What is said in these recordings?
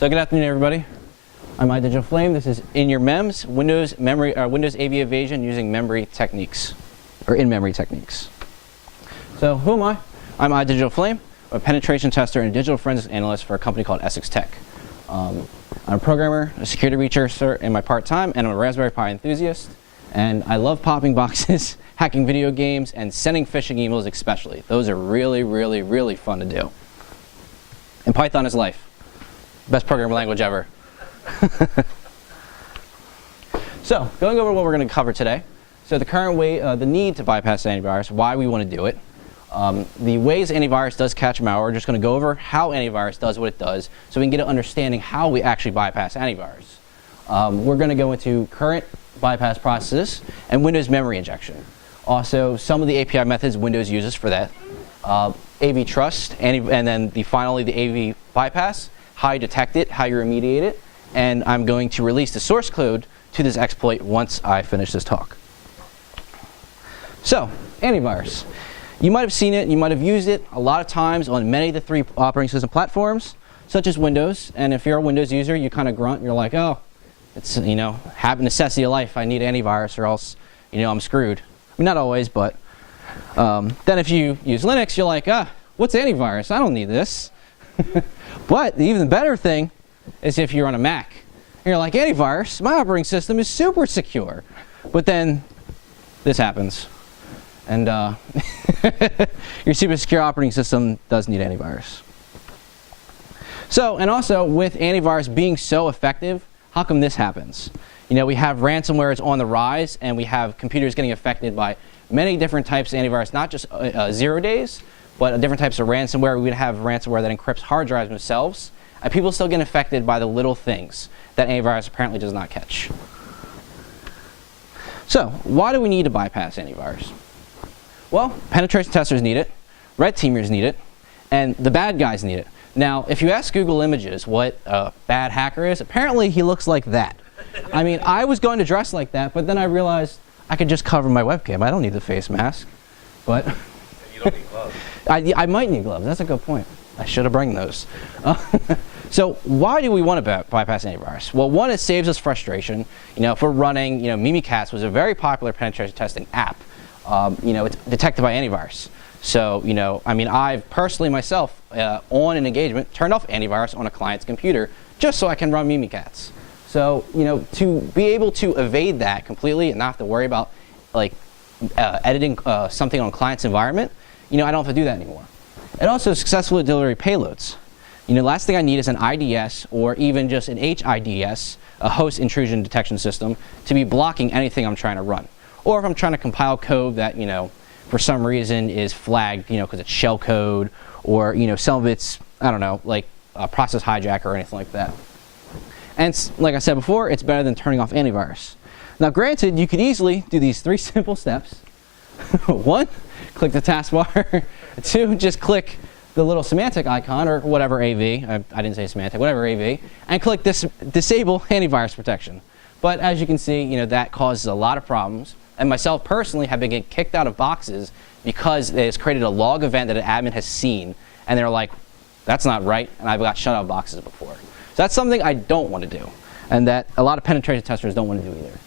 So good afternoon, everybody. I'm iDigitalFlame. This is in your MEMS, Windows AV evasion using memory techniques, or in-memory techniques. So who am I? I'm iDigitalFlame. I'm a penetration tester and a digital forensics analyst for a company called Essex Tech. I'm a programmer, a security researcher in my part-time, and I'm a Raspberry Pi enthusiast. And I love popping boxes, hacking video games, and sending phishing emails especially. Those are really, really, really fun to do. And Python is life. Best programming language ever. So, going over what we're going to cover today. So the current way, the need to bypass antivirus, why we want to do it. The ways antivirus does catch malware. We're just going to go over how antivirus does what it does so we can get an understanding how we actually bypass antivirus. We're going to go into current bypass processes and Windows memory injection. Also, some of the API methods Windows uses for that. AV trust, and then finally the AV bypass, how you detect it, how you remediate it, and I'm going to release the source code to this exploit once I finish this talk. So, antivirus. You might have seen it, you might have used it a lot of times on many of the 3 operating system platforms, such as Windows, and if you're a Windows user, you kind of grunt, you're like, oh, it's, you know, necessity of life, I need antivirus or else, you know, I'm screwed. I mean, not always, but then if you use Linux, you're like, what's antivirus? I don't need this. But the even better thing is if you're on a Mac. And you're like, antivirus? My operating system is super secure. But then this happens. And your super secure operating system does need antivirus. So, and also with antivirus being so effective, how come this happens? You know, we have ransomware is on the rise, and we have computers getting affected by many different types of antivirus, not just 0 days, but different types of ransomware. We would have ransomware that encrypts hard drives themselves, and people still get affected by the little things that antivirus apparently does not catch. So, why do we need to bypass antivirus? Well, penetration testers need it, red teamers need it, and the bad guys need it. Now, if you ask Google Images what a bad hacker is, apparently he looks like that. I mean, I was going to dress like that, but then I realized I could just cover my webcam. I don't need the face mask. But you don't need gloves. I might need gloves. That's a good point. I should have brought those. So why do we want to bypass antivirus? Well, one, it saves us frustration. You know, if we're running, you know, Mimikatz was a very popular penetration testing app. You know, it's detected by antivirus. So, you know, I mean, I've personally myself, on an engagement, turned off antivirus on a client's computer just so I can run Mimikatz. So, you know, to be able to evade that completely and not have to worry about, like, editing something on a client's environment, you know, I don't have to do that anymore. It also successfully delivers payloads. You know, the last thing I need is an IDS or even just an HIDS, a host intrusion detection system, to be blocking anything I'm trying to run. Or if I'm trying to compile code that, you know, for some reason is flagged, you know, because it's shell code, or, you know, some of it's, I don't know, like a process hijacker or anything like that. And like I said before, it's better than turning off antivirus. Now, granted, you could easily do these 3 simple steps. 1, click the taskbar. 2, just click the little semantic icon or whatever AV. I didn't say semantic, whatever AV, and click this disable antivirus protection. But as you can see, you know, that causes a lot of problems. And myself personally have been getting kicked out of boxes because it has created a log event that an admin has seen, and they're like, that's not right, and I've got shut out of boxes before. So that's something I don't want to do, and that a lot of penetration testers don't want to do either.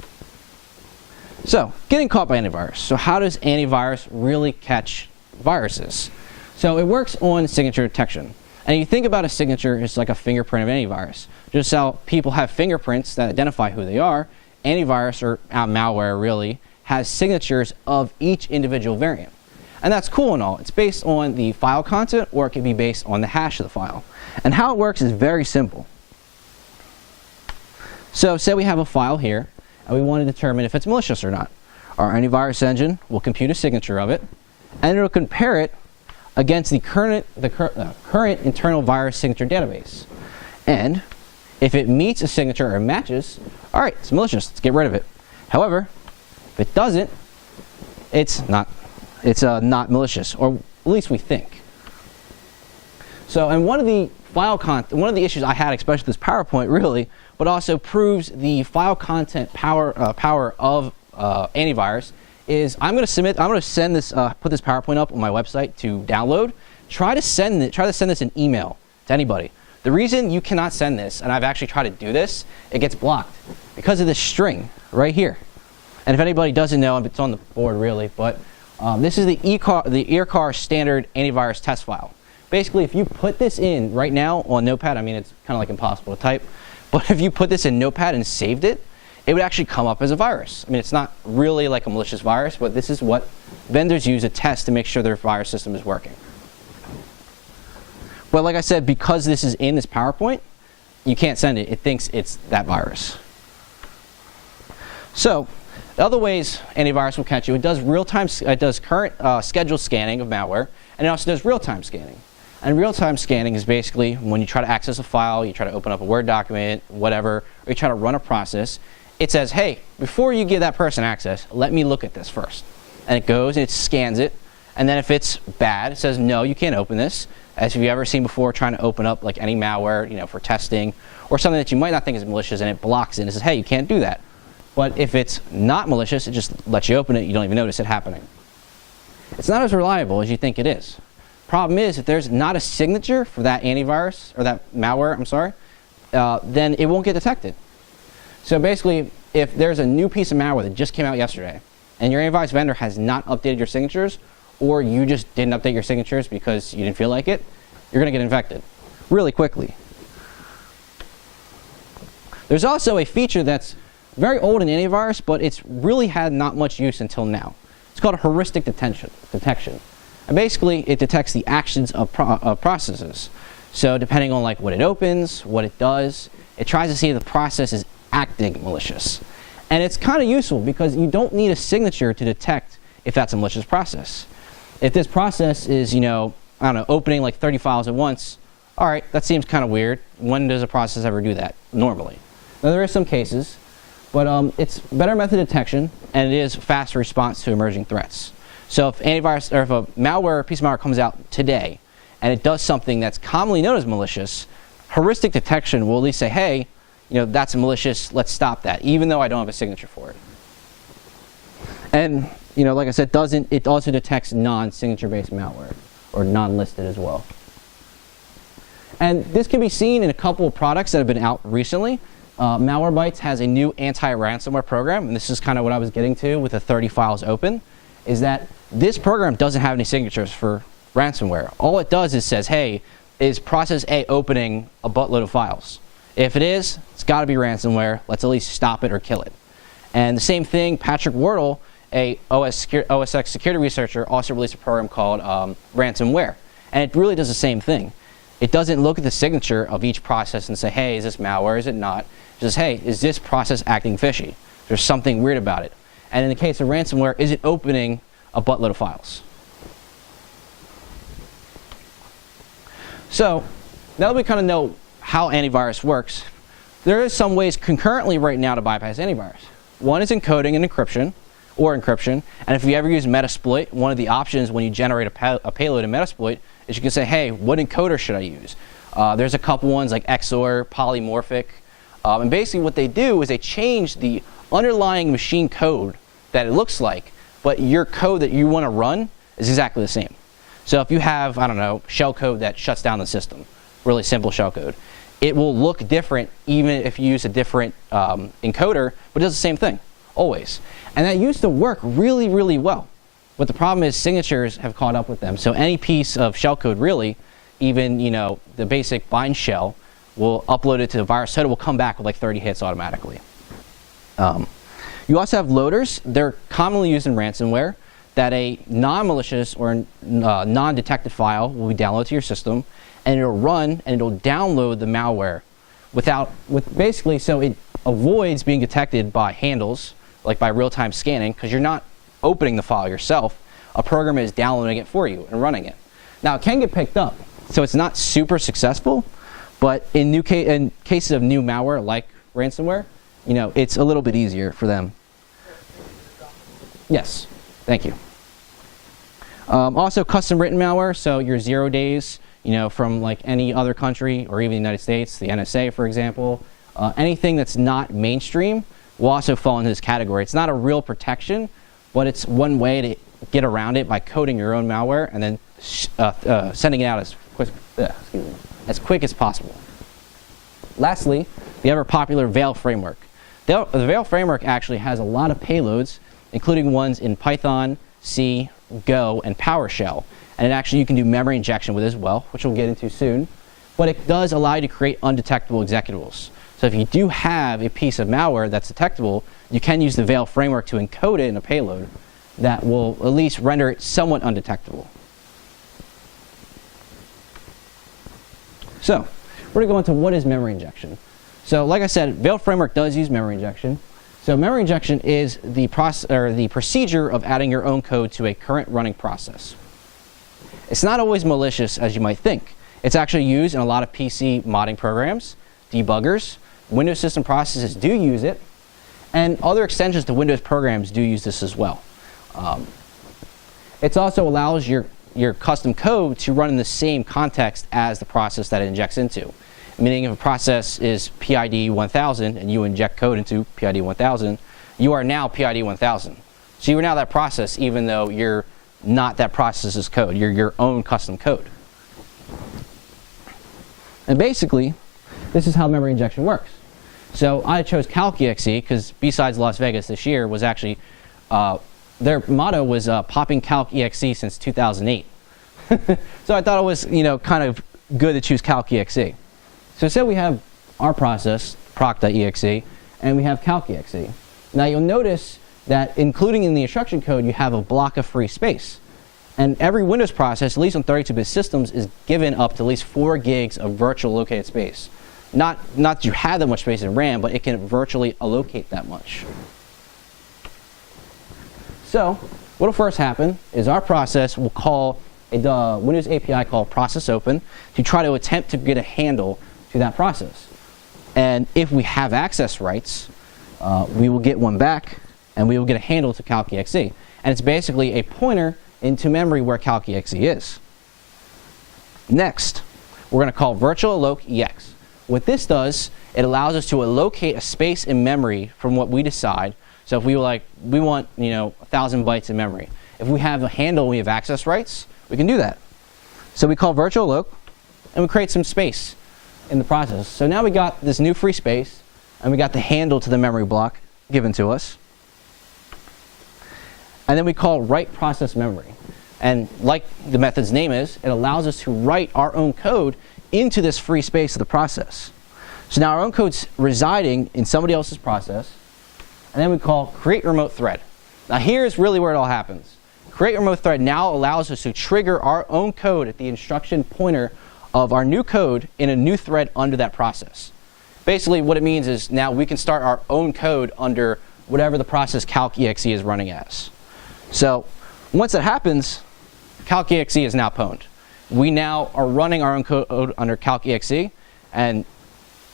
So, getting caught by antivirus. So how does antivirus really catch viruses? So it works on signature detection. And you think about a signature as like a fingerprint of antivirus. Just how people have fingerprints that identify who they are, antivirus, or malware really, has signatures of each individual variant. And that's cool and all. It's based on the file content, or it can be based on the hash of the file. And how it works is very simple. So say we have a file here, and we want to determine if it's malicious or not. Our antivirus engine will compute a signature of it, and it will compare it against the current internal virus signature database. And if it meets a signature or matches, all right, it's malicious, let's get rid of it. However, if it doesn't, it's not malicious, or at least we think. So, and one of the issues I had, especially with this PowerPoint, really, but also proves the file content power of antivirus, is I'm going to send this, put this PowerPoint up on my website to download. Try to send this in email to anybody. The reason you cannot send this, and I've actually tried to do this, it gets blocked because of this string right here. And if anybody doesn't know, it's on the board really, but this is the ERCAR standard antivirus test file. Basically, if you put this in right now on Notepad, I mean, it's kind of like impossible to type, but if you put this in Notepad and saved it, it would actually come up as a virus. I mean, it's not really like a malicious virus, but this is what vendors use to test to make sure their virus system is working. But like I said, because this is in this PowerPoint, you can't send it. It thinks it's that virus. So, the other ways antivirus will catch you, it does current scheduled scanning of malware, and it also does real-time scanning. And real-time scanning is basically when you try to access a file, you try to open up a Word document, whatever, or you try to run a process, it says, hey, before you give that person access, let me look at this first. And it goes and it scans it, and then if it's bad, it says, no, you can't open this. As you've ever seen before, trying to open up like any malware, you know, for testing, or something that you might not think is malicious, and it blocks it and it says, hey, you can't do that. But if it's not malicious, it just lets you open it, you don't even notice it happening. It's not as reliable as you think it is. Problem is, if there's not a signature for that antivirus, or that malware, I'm sorry, then it won't get detected. So basically, if there's a new piece of malware that just came out yesterday, and your antivirus vendor has not updated your signatures, or you just didn't update your signatures because you didn't feel like it, you're going to get infected really quickly. There's also a feature that's very old in antivirus, but it's really had not much use until now. It's called heuristic detection. And basically, it detects the actions of processes. So depending on like what it opens, what it does, it tries to see if the process is acting malicious. And it's kind of useful because you don't need a signature to detect if that's a malicious process. If this process is, you know, I don't know, opening like 30 files at once, all right, that seems kind of weird. When does a process ever do that normally? Now there are some cases, but it's better method detection, and it is faster response to emerging threats. So if antivirus or if a malware piece of malware comes out today and it does something that's commonly known as malicious, heuristic detection will at least say, hey, you know, that's malicious, let's stop that, even though I don't have a signature for it. And you know, like I said, it also detects non-signature based malware, or non-listed as well. And this can be seen in a couple of products that have been out recently. Malwarebytes has a new anti-ransomware program, and this is kind of what I was getting to with the 30 files open, is that this program doesn't have any signatures for ransomware. All it does is says, hey, is process A opening a buttload of files? If it is, it's got to be ransomware. Let's at least stop it or kill it. And the same thing, Patrick Wardle, a OSX security researcher, also released a program called ransomware. And it really does the same thing. It doesn't look at the signature of each process and say, hey, is this malware, is it not? It says, hey, is this process acting fishy? There's something weird about it. And in the case of ransomware, is it opening a buttload of files? So now that we kind of know how antivirus works, there is some ways concurrently right now to bypass antivirus. One is encoding and encryption, and if you ever use Metasploit, one of the options when you generate a payload in Metasploit is you can say, hey, what encoder should I use? There's a couple ones like XOR, polymorphic, and basically what they do is they change the underlying machine code that it looks like, but your code that you want to run is exactly the same. So if you have, I don't know, shell code that shuts down the system, really simple shell code, it will look different even if you use a different encoder, but it does the same thing, always. And that used to work really, really well. But the problem is signatures have caught up with them. So any piece of shellcode really, even, you know, the basic bind shell, will upload it to the virus code, it will come back with like 30 hits automatically. You also have loaders. They're commonly used in ransomware, that a non-malicious or non-detected file will be downloaded to your system, and it'll run and it'll download the malware basically so it avoids being detected by handles, like by real-time scanning, because you're not opening the file yourself. A program is downloading it for you and running it. Now, it can get picked up, so it's not super successful, but in cases of new malware like ransomware, you know, it's a little bit easier for them. Yes, thank you. Also, custom written malware, so your 0 days, you know, from like any other country or even the United States, the NSA, for example, anything that's not mainstream will also fall into this category. It's not a real protection, but it's one way to get around it by coding your own malware and then sending it out as quick as possible. Lastly, we have our popular Veil framework. The Veil framework actually has a lot of payloads, including ones in Python, C, Go, and PowerShell. And actually you can do memory injection with it as well, which we'll get into soon. But it does allow you to create undetectable executables. So if you do have a piece of malware that's detectable, you can use the Veil framework to encode it in a payload that will at least render it somewhat undetectable. So we're going to go into what is memory injection. So like I said, Veil framework does use memory injection. So memory injection is the procedure of adding your own code to a current running process. It's not always malicious as you might think. It's actually used in a lot of PC modding programs, debuggers, Windows system processes do use it, and other extensions to Windows programs do use this as well. It also allows your custom code to run in the same context as the process that it injects into. Meaning if a process is PID 1000 and you inject code into PID 1000, you are now PID 1000. So you are now that process even though you're not that process's code. You're your own custom code. And basically, this is how memory injection works. So I chose calc.exe because BSIdes Las Vegas this year was actually, their motto was popping calc.exe since 2008. So I thought it was, kind of good to choose calc.exe. So say we have our process, proc.exe, and we have calc.exe. Now you'll notice that including in the instruction code, you have a block of free space. And every Windows process, at least on 32-bit systems, is given up to at least 4 gigs of virtual located space. Not that you have that much space in RAM, but it can virtually allocate that much. So what will first happen is our process will call a Windows API called process_open to try to attempt to get a handle to that process. And if we have access rights, we will get one back, and we will get a handle to calc.exe. And it's basically a pointer into memory where calc.exe is. Next, we're going to call virtual alloc.ex. What this does, it allows us to allocate a space in memory from what we decide. So if we want 1,000 bytes in memory. If we have a handle and we have access rights, we can do that. So we call virtual alloc, and we create some space in the process. So now we got this new free space, and we got the handle to the memory block given to us. And then we call write process memory. And like the method's name is, it allows us to write our own code into this free space of the process. So now our own code's residing in somebody else's process, and then we call create remote thread. Now here's really where it all happens. Create remote thread now allows us to trigger our own code at the instruction pointer of our new code in a new thread under that process. Basically what it means is now we can start our own code under whatever the process calc.exe is running as. So once that happens, calc.exe is now pwned. We now are running our own code under calc.exe, and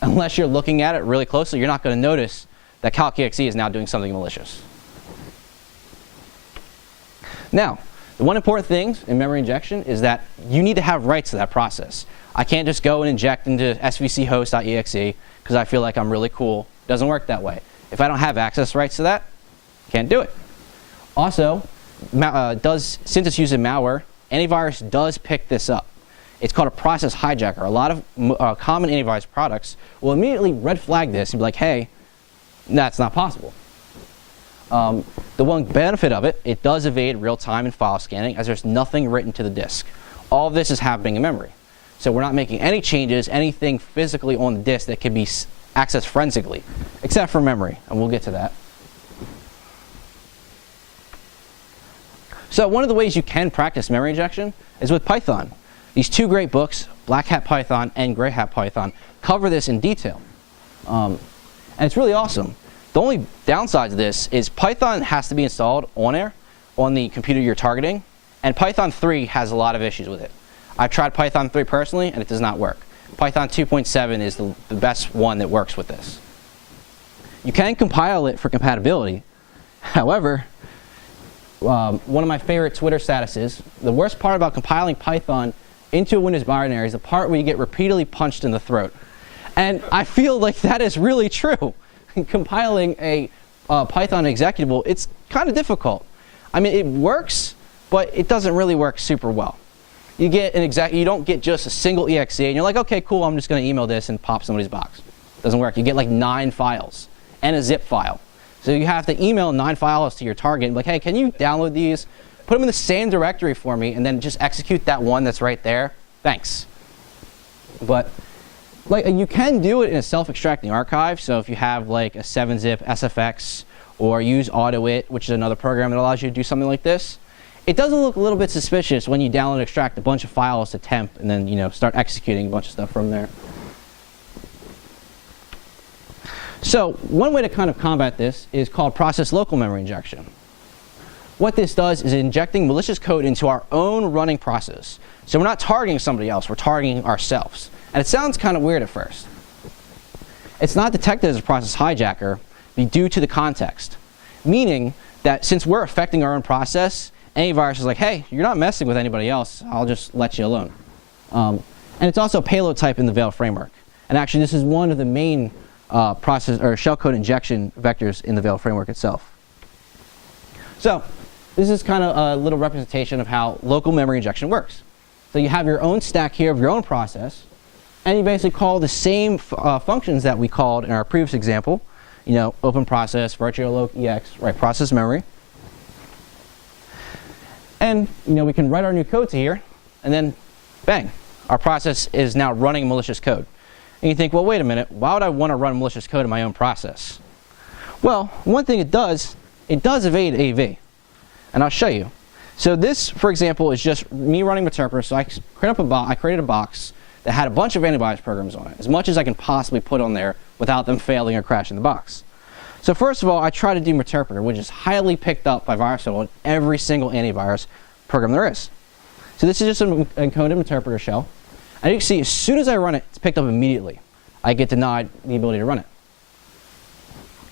unless you're looking at it really closely, you're not going to notice that calc.exe is now doing something malicious. Now, the one important thing in memory injection is that you need to have rights to that process. I can't just go and inject into svchost.exe because I feel like I'm really cool. It doesn't work that way. If I don't have access rights to that, can't do it. Also, since it's using malware, antivirus does pick this up. It's called a process hijacker. A lot of common antivirus products will immediately red flag this and be like, hey, that's not possible. The one benefit of it, it does evade real-time and file scanning as there's nothing written to the disk. All of this is happening in memory. So we're not making any changes, anything physically on the disk that can be accessed forensically, except for memory, and we'll get to that. So one of the ways you can practice memory injection is with Python. These two great books, Black Hat Python and Gray Hat Python, cover this in detail. And it's really awesome. The only downside to this is Python has to be installed on the computer you're targeting, and Python 3 has a lot of issues with it. I've tried Python 3 personally, and it does not work. Python 2.7 is the best one that works with this. You can compile it for compatibility. However, one of my favorite Twitter statuses, the worst part about compiling Python into a Windows binary is the part where you get repeatedly punched in the throat. And I feel like that is really true. Compiling a Python executable, it's kind of difficult. I mean, it works, but it doesn't really work super well. You don't get just a single exe, and you're like, okay, cool, I'm just going to email this and pop somebody's box. Doesn't work. You get like 9 files and a zip file. So you have to email 9 files to your target and be like, hey, can you download these, put them in the same directory for me, and then just execute that one that's right there? Thanks. But like, you can do it in a self-extracting archive. So if you have like a 7-zip SFX or use AutoIt, which is another program that allows you to do something like this, it does look a little bit suspicious when you download and extract a bunch of files to temp and then start executing a bunch of stuff from there. So one way to kind of combat this is called process local memory injection. What this does is injecting malicious code into our own running process. So we're not targeting somebody else, we're targeting ourselves. And it sounds kind of weird at first. It's not detected as a process hijacker due to the context. Meaning that since we're affecting our own process, Antivirus is like, hey, you're not messing with anybody else, I'll just let you alone. And it's also payload type in the Veil framework. And actually this is one of the main process or shellcode injection vectors in the Veil framework itself. So this is kind of a little representation of how local memory injection works. So you have your own stack here of your own process, and you basically call the same functions that we called in our previous example, open process, virtual ex, write process memory. And we can write our new code to here, and then bang, our process is now running malicious code. And you think, well, wait a minute, why would I want to run malicious code in my own process? Well, one thing it does evade AV. And I'll show you. So this, for example, is just me running Meterpreter. So I created a box that had a bunch of antivirus programs on it, as much as I can possibly put on there without them failing or crashing the box. So first of all, I try to do Meterpreter, which is highly picked up by VirusTotal in every single antivirus program there is. So this is just an encoded Meterpreter shell. And you can see, as soon as I run it, it's picked up immediately. I get denied the ability to run it.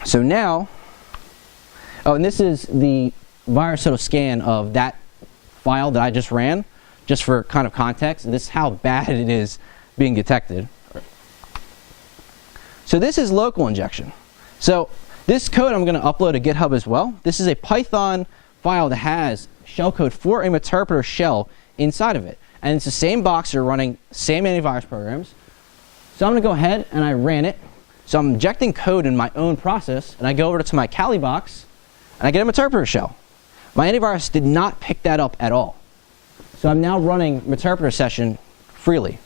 So now, and this is the VirusTotal scan of that file that I just ran, just for kind of context. And this is how bad it is being detected. So this is local injection. So this code I'm going to upload to GitHub as well. This is a Python file that has shellcode for a Meterpreter shell inside of it. And it's the same box you're running, same antivirus programs. So I'm going to go ahead and I ran it. So I'm injecting code in my own process, and I go over to my Kali box, and I get a Meterpreter shell. My antivirus did not pick that up at all. So I'm now running Meterpreter session freely.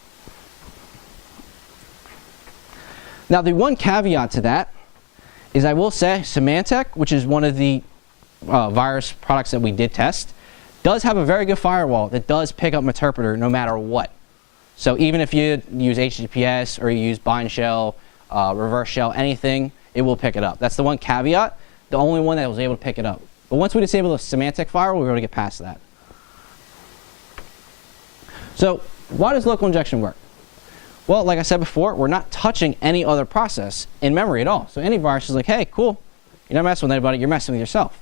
Now the one caveat to that is I will say Symantec, which is one of the virus products that we did test, does have a very good firewall that does pick up Meterpreter no matter what. So even if you use HTTPS or you use bind shell, reverse shell, anything, it will pick it up. That's the one caveat, the only one that was able to pick it up. But once we disable the Symantec firewall, we were able to get past that. So why does local injection work? Well, like I said before, we're not touching any other process in memory at all. So antivirus is like, hey, cool, you're not messing with anybody, you're messing with yourself.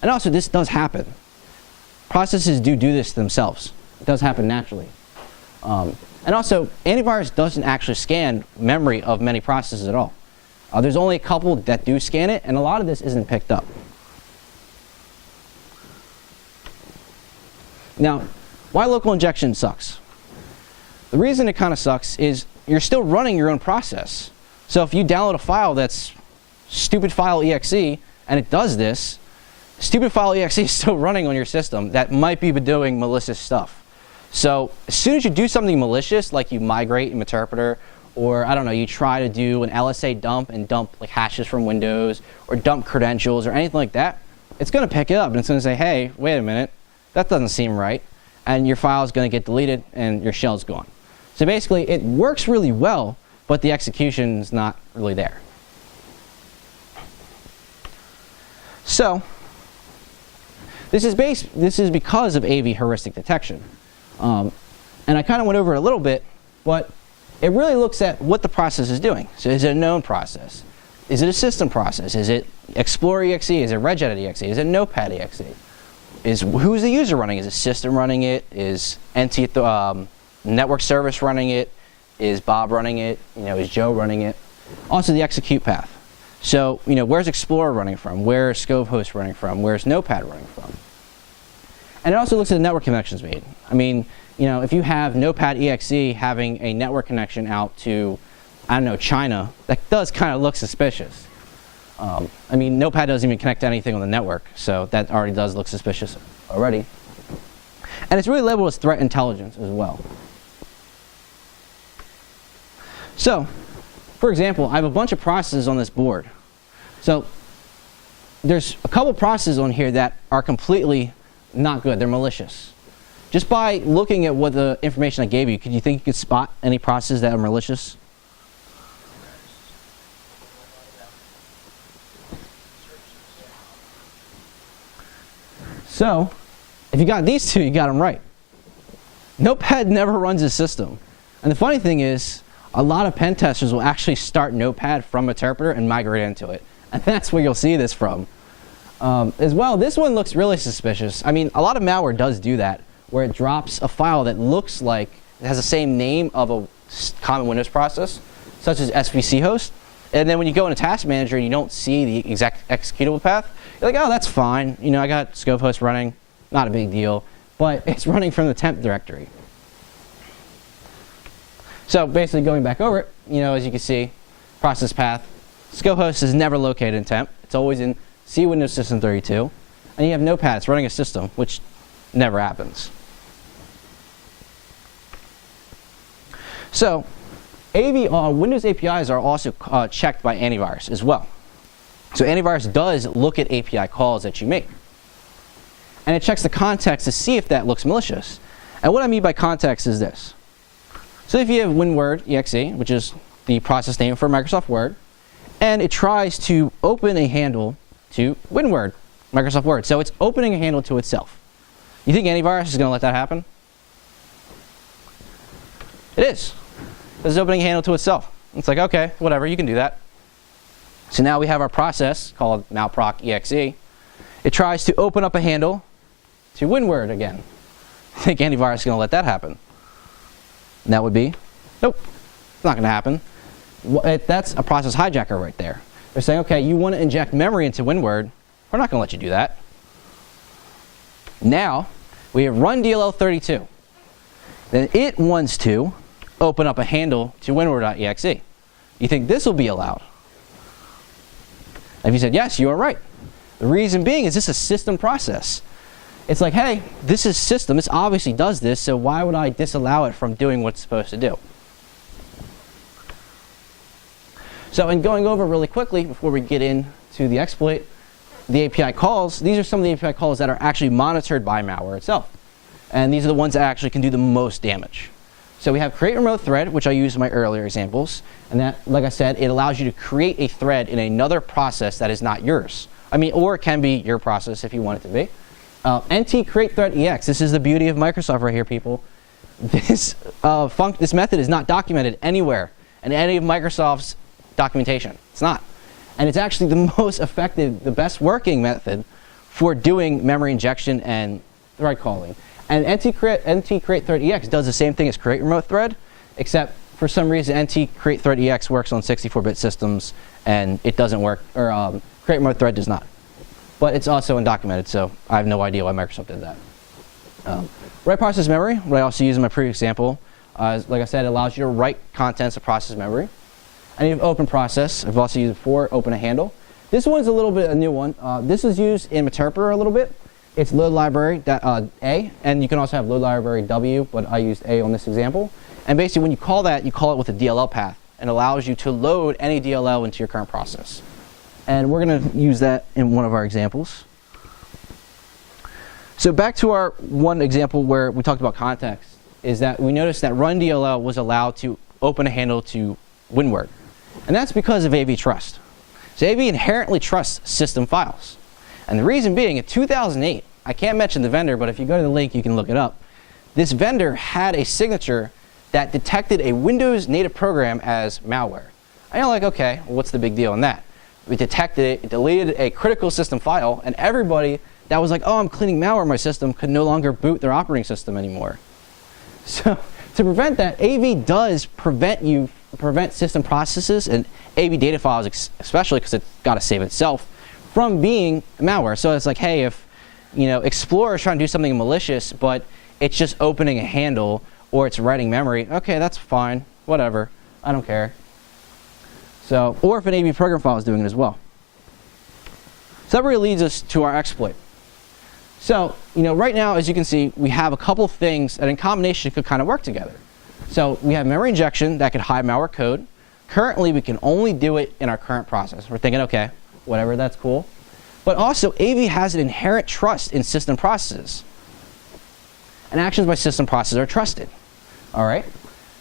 And also, this does happen. Processes do this themselves. It does happen naturally. And also, antivirus doesn't actually scan memory of many processes at all. There's only a couple that do scan it, and a lot of this isn't picked up. Now, why local injection sucks? The reason it kind of sucks is you're still running your own process. So if you download a file that's stupid file exe, and it does this, stupid file exe is still running on your system that might be doing malicious stuff. So as soon as you do something malicious, like you migrate in Meterpreter, or I don't know, you try to do an LSA dump and dump like hashes from Windows, or dump credentials, or anything like that, it's going to pick it up and it's going to say, hey, wait a minute, that doesn't seem right, and your file is going to get deleted and your shell's gone. So basically, it works really well, but the execution's not really there. So this is because of AV heuristic detection. And I kind of went over it a little bit, but it really looks at what the process is doing. So is it a known process? Is it a system process? Is it Explorer exe? Is it Regedit exe? Is it Notepad exe? Who's the user running? Is the system running it? Is network service running it? Is Bob running it? Is Joe running it? Also the execute path. So, where's Explorer running from? Where's ScoveHost running from? Where's Notepad running from? And it also looks at the network connections made. I mean, if you have Notepad exe having a network connection out to I don't know, China, that does kind of look suspicious. I mean, Notepad doesn't even connect to anything on the network, so that already does look suspicious already. And it's really labeled as threat intelligence as well. So, for example, I have a bunch of processes on this board. So, there's a couple processes on here that are completely not good. They're malicious. Just by looking at what the information I gave you, could you think you could spot any processes that are malicious? So, if you got these two, you got them right. Notepad never runs a system. And the funny thing is, a lot of pen testers will actually start Notepad from Meterpreter and migrate into it. And that's where you'll see this from. As well, this one looks really suspicious. I mean, a lot of malware does do that, where it drops a file that looks like it has the same name of a common Windows process, such as SVC host. And then when you go into Task Manager and you don't see the exact executable path, you're like, oh, that's fine. You know, I got scope host running, not a big deal. But it's running from the temp directory. So basically going back over it, you know, as you can see, process path, scope host is never located in temp. It's always in C Windows System 32. And you have Notepad, it's running a system, which never happens. So, Windows APIs are also checked by antivirus as well. So antivirus does look at API calls that you make. And it checks the context to see if that looks malicious. And what I mean by context is this. So if you have WinWord.exe, which is the process name for Microsoft Word, and it tries to open a handle to WinWord, Microsoft Word. So it's opening a handle to itself. You think antivirus is going to let that happen? It is. It's opening a handle to itself. It's like, okay, whatever, you can do that. So now we have our process called malproc.exe. It tries to open up a handle to WinWord again. You think antivirus is going to let that happen? And that would be, nope, it's not going to happen. That's a process hijacker right there. They're saying, okay, you want to inject memory into WinWord. We're not going to let you do that. Now, we have run DLL32. Then it wants to open up a handle to WinWord.exe. You think this will be allowed? If you said yes, you are right. The reason being is this is a system process. It's like, hey, this is system. This obviously does this, so why would I disallow it from doing what it's supposed to do? So in going over really quickly before we get into the exploit, the API calls, these are some of the API calls that are actually monitored by malware itself. And these are the ones that actually can do the most damage. So we have create remote thread, which I used in my earlier examples. And that, like I said, it allows you to create a thread in another process that is not yours. I mean, or it can be your process if you want it to be. NT create thread EX. This is the beauty of Microsoft right here, people. This method is not documented anywhere in any of Microsoft's documentation. It's not. And it's actually the most effective, the best working method for doing memory injection and thread calling. And NT create thread EX does the same thing as create remote thread, except for some reason NT create thread EX works on 64-bit systems and it doesn't work, or create remote thread does not. But it's also undocumented, so I have no idea why Microsoft did that. Write process memory, what I also used in my previous example, like I said, it allows you to write contents of process memory. And you have open process. I've also used it before, open a handle. This one's a little bit a new one. This is used in Meterpreter a little bit. It's load library A, and you can also have load library W, but I used A on this example. And basically when you call that, you call it with a DLL path, and allows you to load any DLL into your current process. And we're going to use that in one of our examples. So back to our one example where we talked about context, is that we noticed that run DLL was allowed to open a handle to WinWord. And that's because of AV trust. So AV inherently trusts system files. And the reason being, in 2008, I can't mention the vendor, but if you go to the link, you can look it up. This vendor had a signature that detected a Windows native program as malware. And you're like, okay, well, what's the big deal in that? We detected it, it deleted a critical system file, and everybody that was like, oh, I'm cleaning malware in my system could no longer boot their operating system anymore. So to prevent that, AV does prevent system processes and AV data files, especially because it's got to save itself, from being malware. So it's like, hey, if Explorer is trying to do something malicious, but it's just opening a handle or it's writing memory, okay, that's fine, whatever, I don't care. So, or if an AV program file is doing it as well. So that really leads us to our exploit. So, right now, as you can see, we have a couple things that in combination could kind of work together. So we have memory injection that could hide malware code. Currently, we can only do it in our current process. We're thinking, okay, whatever, that's cool. But also, AV has an inherent trust in system processes. And actions by system processes are trusted. All right?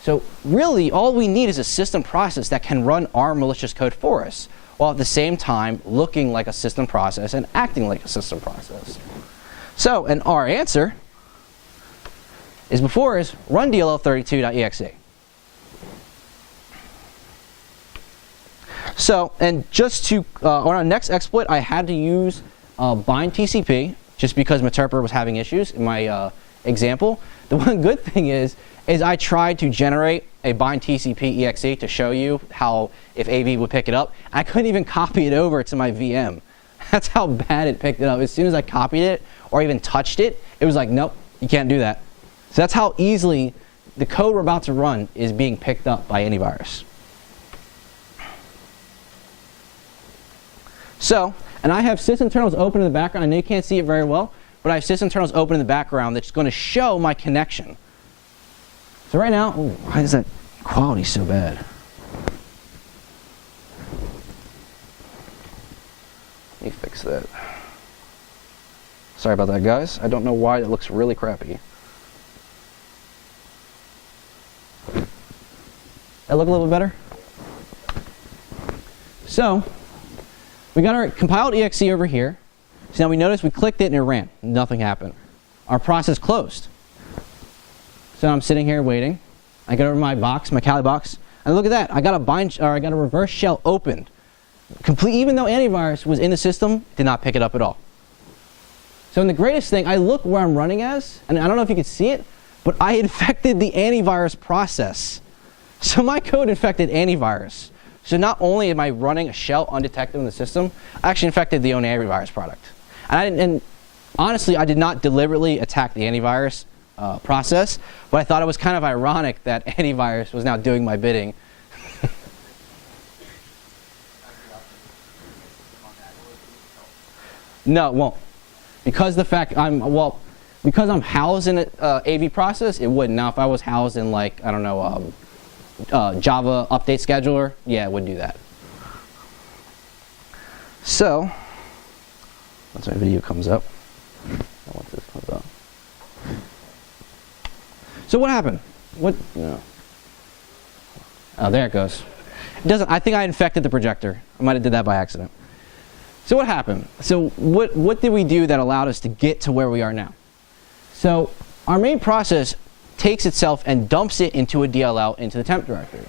So really, all we need is a system process that can run our malicious code for us, while at the same time looking like a system process and acting like a system process. So, and our answer is before is run DLL32.exe. So, and just to, on our next exploit, I had to use bind TCP just because Meterpreter was having issues in my example. The one good thing is I tried to generate a bind TCP exe to show you how, if AV would pick it up, I couldn't even copy it over to my VM. That's how bad it picked it up. As soon as I copied it or even touched it, it was like, nope, you can't do that. So that's how easily the code we're about to run is being picked up by antivirus. So, and I have sysinternals open in the background. I know you can't see it very well, but I have sysinternals open in the background that's going to show my connection. So right now, ooh, why is that quality so bad? Let me fix that. Sorry about that, guys. I don't know why it looks really crappy. That look a little bit better? So, we got our compiled exe over here. So now we notice we clicked it and it ran. Nothing happened. Our process closed. So I'm sitting here waiting. I get over my box, my Kali box, and look at that. I got a reverse shell opened. Complete, even though antivirus was in the system, did not pick it up at all. So in the greatest thing, I look where I'm running as, and I don't know if you can see it, but I infected the antivirus process. So my code infected antivirus. So not only am I running a shell undetected in the system, I actually infected the own antivirus product. And honestly, I did not deliberately attack the antivirus process, but I thought it was kind of ironic that antivirus was now doing my bidding. No, it won't. Because the fact because I'm housed in an AV process, it wouldn't. Now, if I was housed in, like, I don't know, Java update scheduler, yeah, it would do that. So, once my video comes up, once this comes up. So what happened? What? No. Oh, there it goes. It doesn't. I think I infected the projector. I might have did that by accident. So what happened? So what did we do that allowed us to get to where we are now? So our main process takes itself and dumps it into a DLL into the temp directory.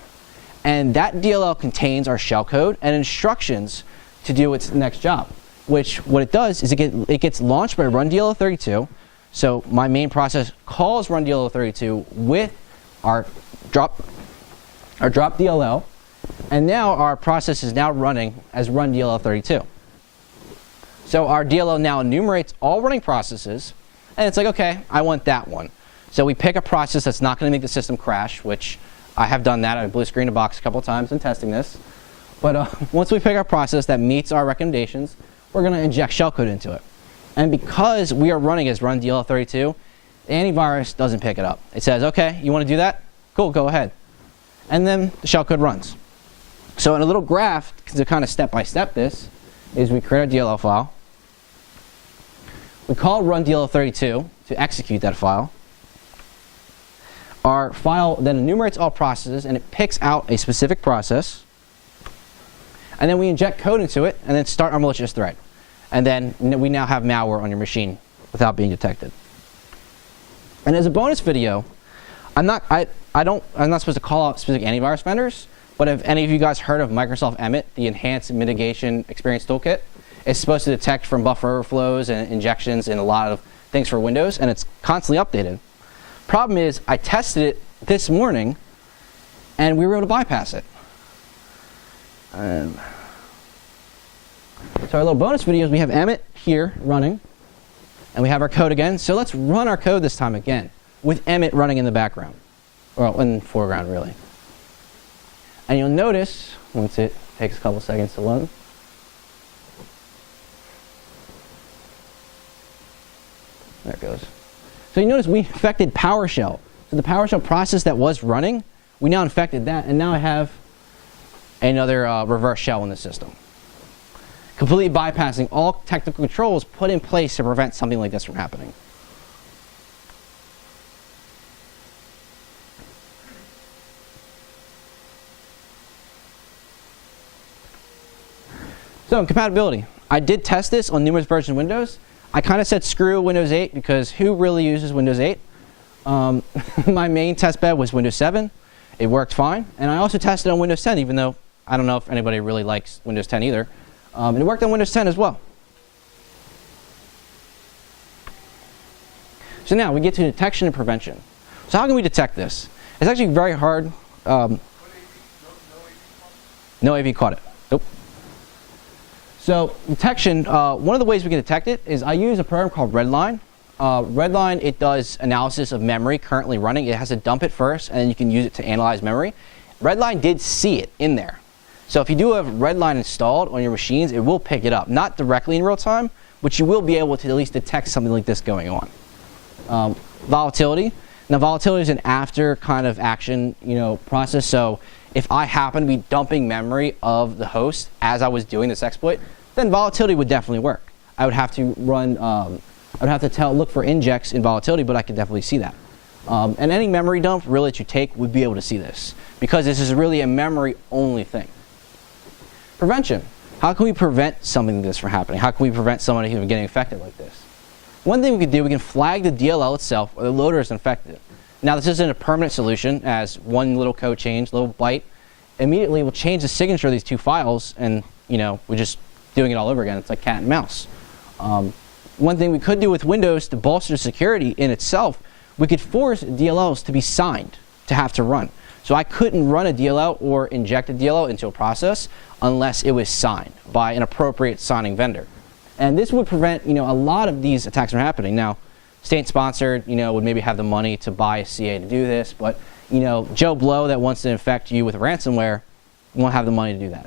And that DLL contains our shellcode and instructions to do its next job, which what it does is it gets launched by run DLL32. So my main process calls run DLL32 with our drop DLL, and now our process is now running as run DLL32. So our DLL now enumerates all running processes, and it's like, okay, I want that one. So we pick a process that's not going to make the system crash, which I have done that. I blue screened a box a couple of times in testing this. But once we pick our process that meets our recommendations, we're going to inject shellcode into it. And because we are running as run DLL32, the antivirus doesn't pick it up. It says, okay, you want to do that? Cool, go ahead. And then the shellcode runs. So in a little graph, to kind of step-by-step this, is we create a DLL file. We call run DLL32 to execute that file. Our file then enumerates all processes, and it picks out a specific process. And then we inject code into it, and then start our malicious thread. And then we now have malware on your machine without being detected. And as a bonus video, I'm not supposed to call out specific antivirus vendors, but have any of you guys heard of Microsoft Emmet, the Enhanced Mitigation Experience Toolkit? It's supposed to detect from buffer overflows and injections and a lot of things for Windows, and it's constantly updated. Problem is, I tested it this morning, and we were able to bypass it. So our little bonus videos, we have Emmet here running, and we have our code again. So let's run our code this time again, with Emmet running in the background, or in the foreground, really. And you'll notice, once it Takes a couple seconds to load. There it goes. So you notice we infected PowerShell. So the PowerShell process that was running, we now infected that, and now I have another reverse shell in the system. Completely bypassing all technical controls put in place to prevent something like this from happening. So in compatibility, I did test this on numerous versions of Windows. I kind of said screw Windows 8 because who really uses Windows 8? My main test bed was Windows 7. It worked fine. And I also tested on Windows 10, even though I don't know if anybody really likes Windows 10 either. And it worked on Windows 10 as well. So now we get to detection and prevention. So how can we detect this? It's actually very hard. No AV caught it. Nope. So detection, one of the ways we can detect it is I use a program called Redline. Redline, it does analysis of memory currently running. It has to dump it first, and then you can use it to analyze memory. Redline did see it in there. So if you do have Redline installed on your machines, it will pick it up. Not directly in real time, but you will be able to at least detect something like this going on. Volatility. Now volatility is an after kind of action, process. So if I happen to be dumping memory of the host as I was doing this exploit, then volatility would definitely work. I would have to run, I would have to look for injects in volatility, but I could definitely see that. And any memory dump really that you take would be able to see this because this is really a memory only thing. Prevention. How can we prevent something like this from happening? How can we prevent somebody from getting infected like this? One thing we could do, we can flag the DLL itself or the loader is infected. Now this isn't a permanent solution, as one little code change, little byte, immediately will change the signature of these two files, and we're just doing it all over again. It's like cat and mouse. One thing we could do with Windows to bolster security in itself, we could force DLLs to be signed to have to run. So I couldn't run a DLL or inject a DLL into a process unless it was signed by an appropriate signing vendor. And this would prevent, a lot of these attacks from happening. Now, state-sponsored, would maybe have the money to buy a CA to do this, but, Joe Blow that wants to infect you with ransomware won't have the money to do that.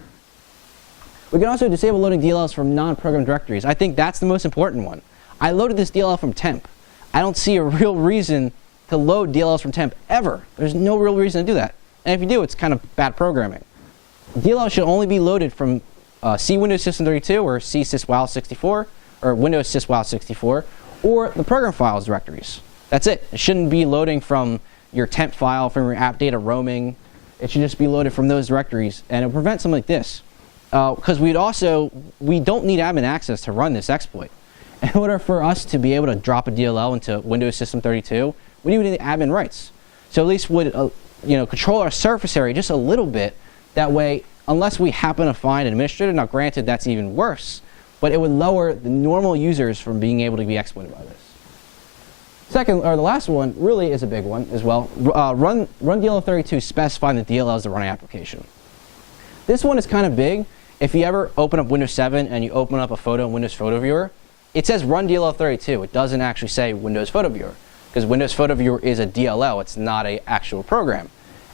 We can also disable loading DLLs from non-program directories. I think that's the most important one. I loaded this DLL from temp. I don't see a real reason to load DLLs from temp ever. There's no real reason to do that. And if you do, it's kind of bad programming. DLL should only be loaded from C Windows System 32 or C syswow 64 or Windows syswow 64 or the program files directories. That's it. It shouldn't be loading from your temp file, from your app data roaming. It should just be loaded from those directories, and it'll prevent something like this. Because we don't need admin access to run this exploit. In order for us to be able to drop a DLL into Windows System 32, we need the admin rights. So at least would control our surface area just a little bit. That way, unless we happen to find an administrator, now granted that's even worse, but it would lower the normal users from being able to be exploited by this. Second, or the last one, really is a big one as well. Run DLL32 specifying the DLL as the running application. This one is kind of big. If you ever open up Windows 7 and you open up a photo in Windows Photo Viewer, it says run DLL32. It doesn't actually say Windows Photo Viewer because Windows Photo Viewer is a DLL. It's not an actual program.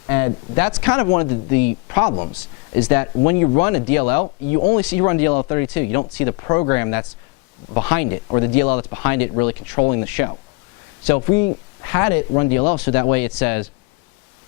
And that's kind of one of the problems, is that when you run a DLL, you only see run DLL32. You don't see the program that's behind it, or the DLL that's behind it really controlling the shell. So if we had it run DLL, so that way it says,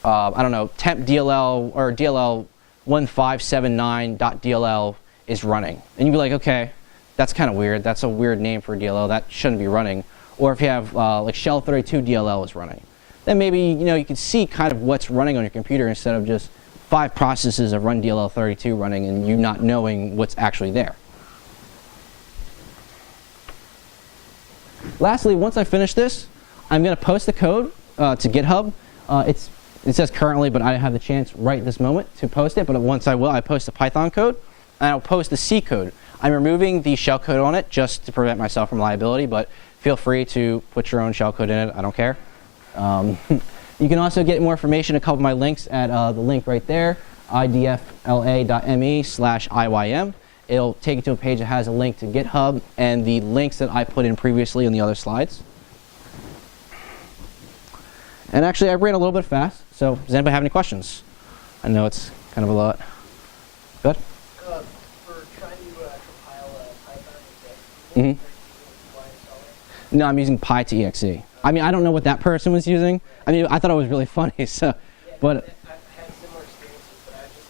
I don't know, temp DLL or DLL 1579.dll is running. And you'd be like, okay, that's kind of weird. That's a weird name for a DLL. That shouldn't be running. Or if you have like shell 32 DLL is running. Then maybe you can see kind of what's running on your computer instead of just 5 processes of run DLL32 running and you not knowing what's actually there. Lastly, once I finish this, I'm going to post the code to GitHub. It says currently, but I don't have the chance right this moment to post it. But once I will, I post the Python code and I'll post the C code. I'm removing the shell code on it just to prevent myself from liability, but feel free to put your own shell code in it. I don't care. You can also get more information, a couple of my links at the link right there, idfla.me/IYM. It'll take you to a page that has a link to GitHub and the links that I put in previously on the other slides. And actually, I ran a little bit fast, so does anybody have any questions? I know it's kind of a lot. Good? Mm-hmm. No, I'm using Pi2exe. I mean, I don't know what that person was using. I mean, I thought it was really funny, so, but... I've had similar experiences, but I just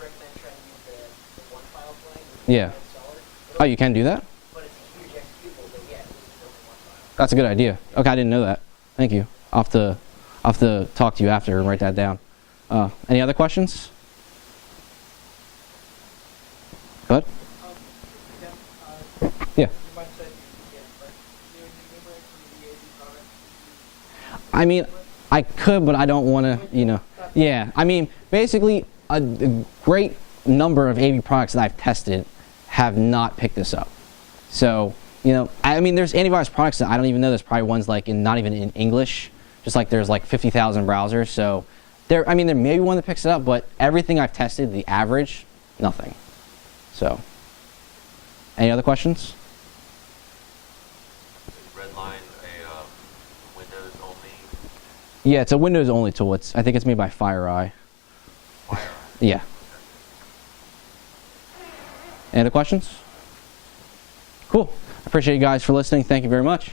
recommend trying to use the one file plane. Yeah. Oh, you can do that? But it's a huge executable, but yeah, it's only one file. That's a good idea. Okay, I didn't know that. Thank you. I'll have to talk to you after and write that down. Any other questions? Good? Yeah. I mean, I could, but I don't want to, you know. Yeah, I mean, basically, a great number of AV products that I've tested have not picked this up. So, you know, I mean, there's antivirus products that I don't even know. There's probably ones like not even in English. Just like there's like 50,000 browsers. So, I mean, there may be one that picks it up, but everything I've tested, the average, nothing. So, any other questions? Yeah, it's a Windows-only tool. I think it's made by FireEye. FireEye? Yeah. Any other questions? Cool. I appreciate you guys for listening. Thank you very much.